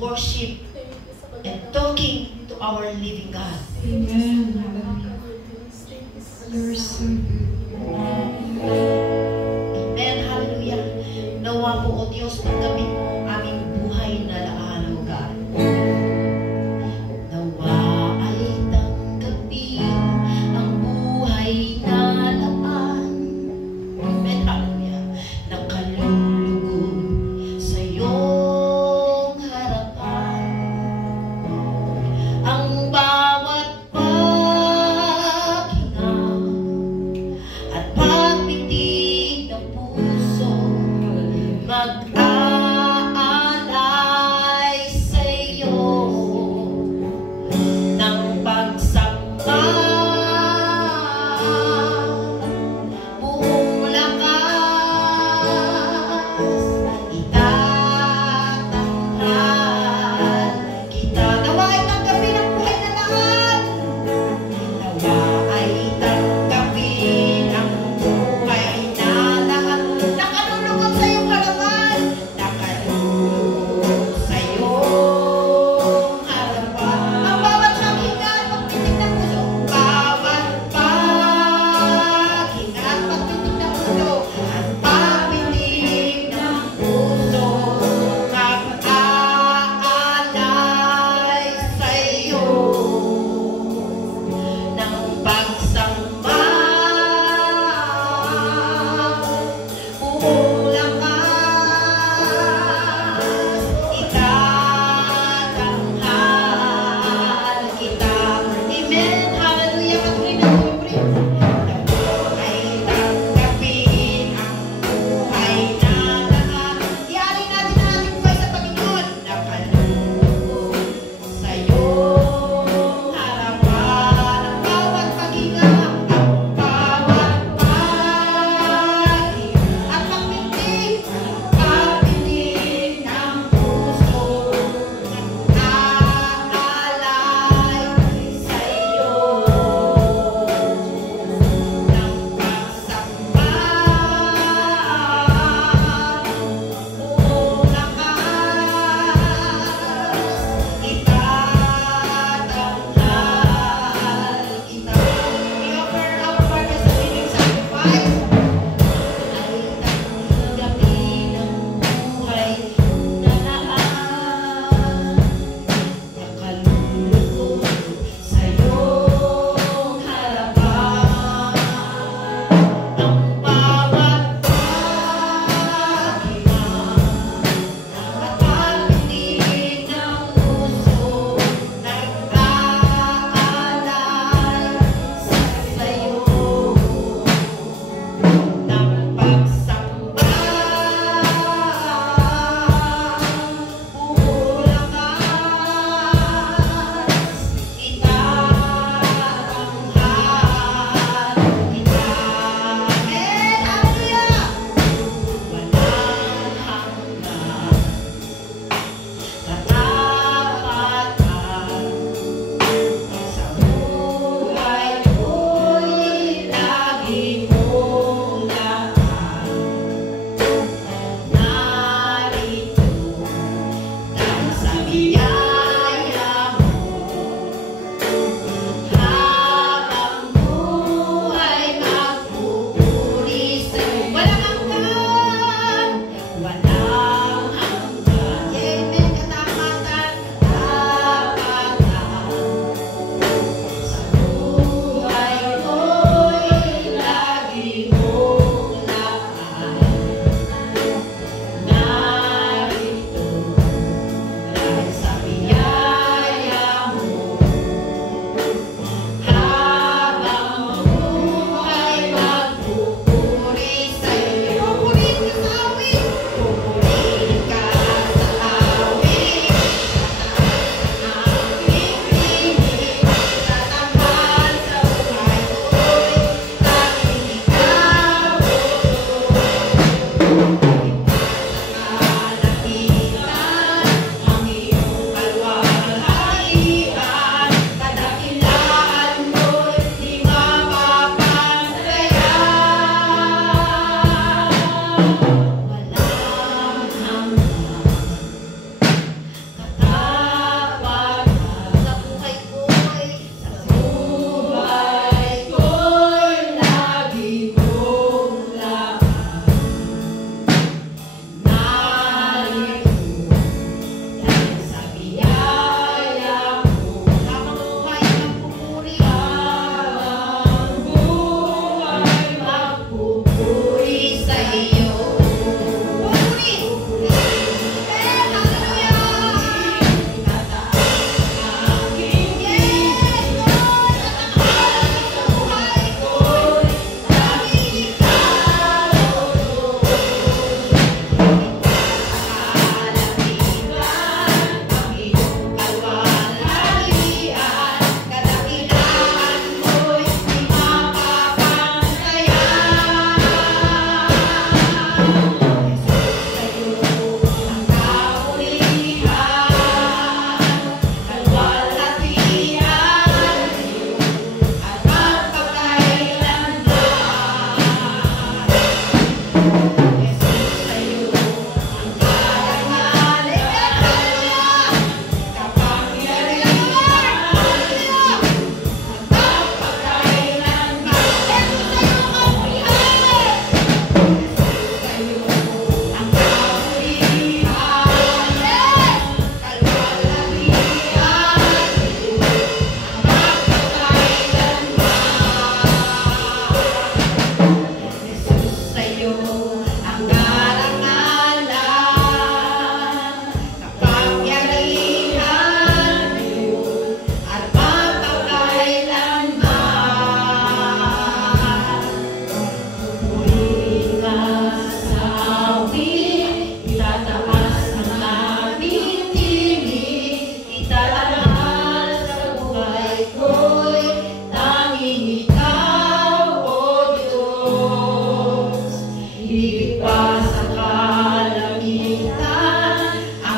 worship and talking to our living God. Amen. You're so good. Amen. Hallelujah. Nawa po, O Diyos, paggamit mo ang aming buhay na araw, God. Nawa ay tanggapin ang buhay na laan. Amen. Hallelujah. Nakalulugod sa iyong harapan. Ang bawat paghinga at pagbitig ng puso mag-aalala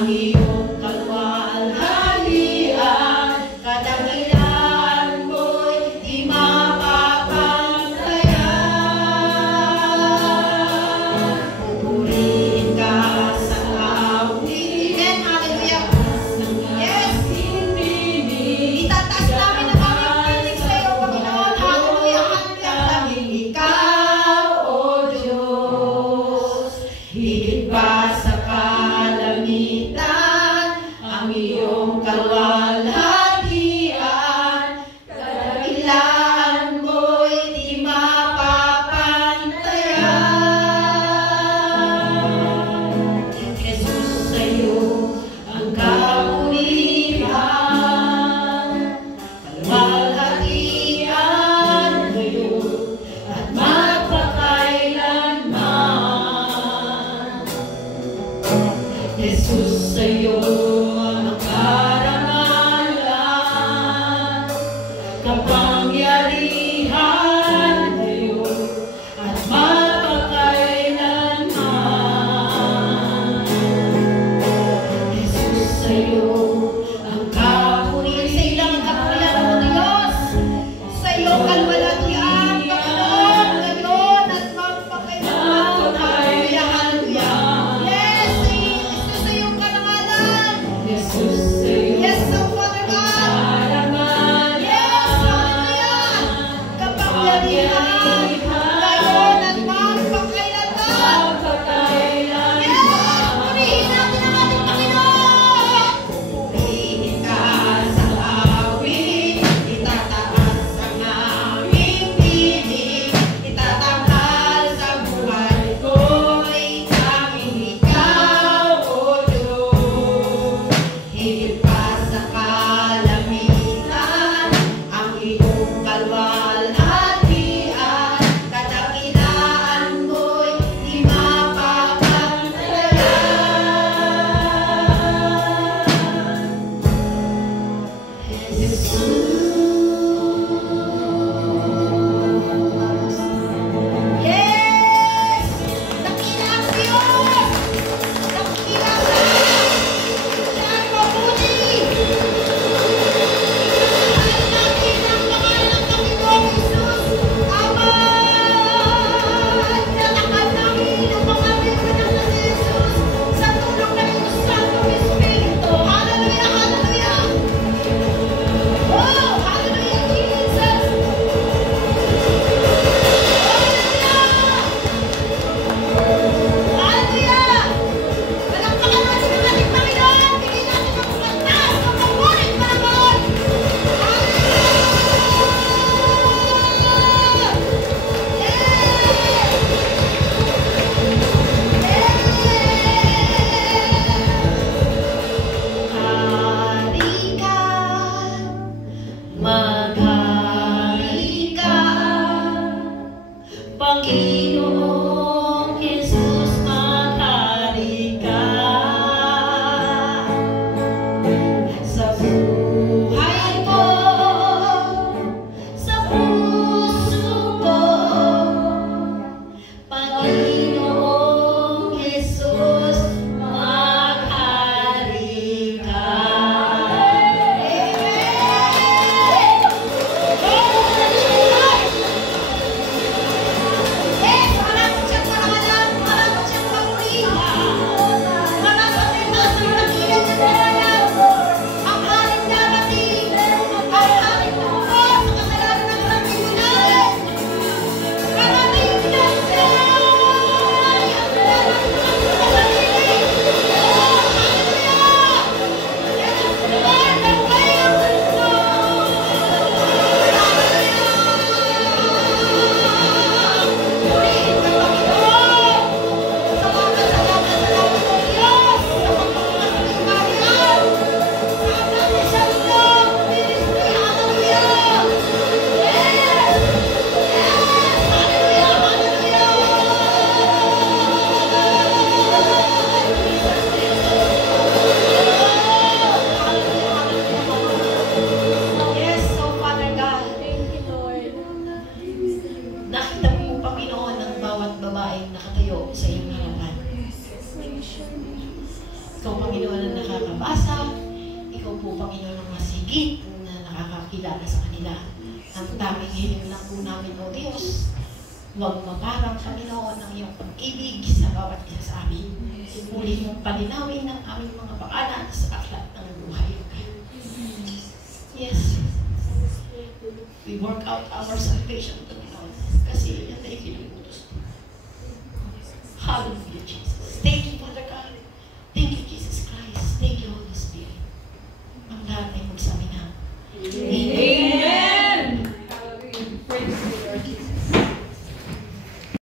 ang iyong kaluwalhatian, kadakilaan mo'y di mapapantayan. Pupurihin ka sa awitin. Hallelujah. Yes. Itataas namin ang aming piling sa iyo, Panginoon. Hallelujah. Hallelujah. Dahil ikaw, O Diyos, higit pa sa kalamitan, ang iyong kaluwalhatian, kadakilaan mo'y di mapapantayan. Jesus, sa iyo ang kapurihan, kaluwalhatian ngayon at magpakailanman. Jesus, sa iyo ang karangalan, kapangyarihan ngayon at magpakailanman. Jesus, sa iyo ang kapurihan. Sa iyo lang ang kapurihan, O Diyos. Sa iyo kalwalhatian, Panginoon, ngayon at magpakailanman. Hallelujah, hallelujah. Yes, sa iyo karangalan. Jesus, sa iyo Yes, so Father God. karangalan, Yes, hallelujah. Kapangyarihan, ngayon at magpakailanman. magpakailanman. Yes, purihin natin ang ating Panginoon. Ikaw, Panginoon, na nakakabasa. Ikaw po, Panginoon, ang masigit na nakakakilala sa kanila. Ang daming hiling lang po namin, O Diyos. Huwag maparang, Panginoon, ang iyong pag-ibig sa bawat isa sa amin. Muli mong palinawin ang aming mga pangalan sa aklat ng buhay. Yes. We work out our salvation, Panginoon. Kasi yan ay pinuputos. Hallelujah, Jesus.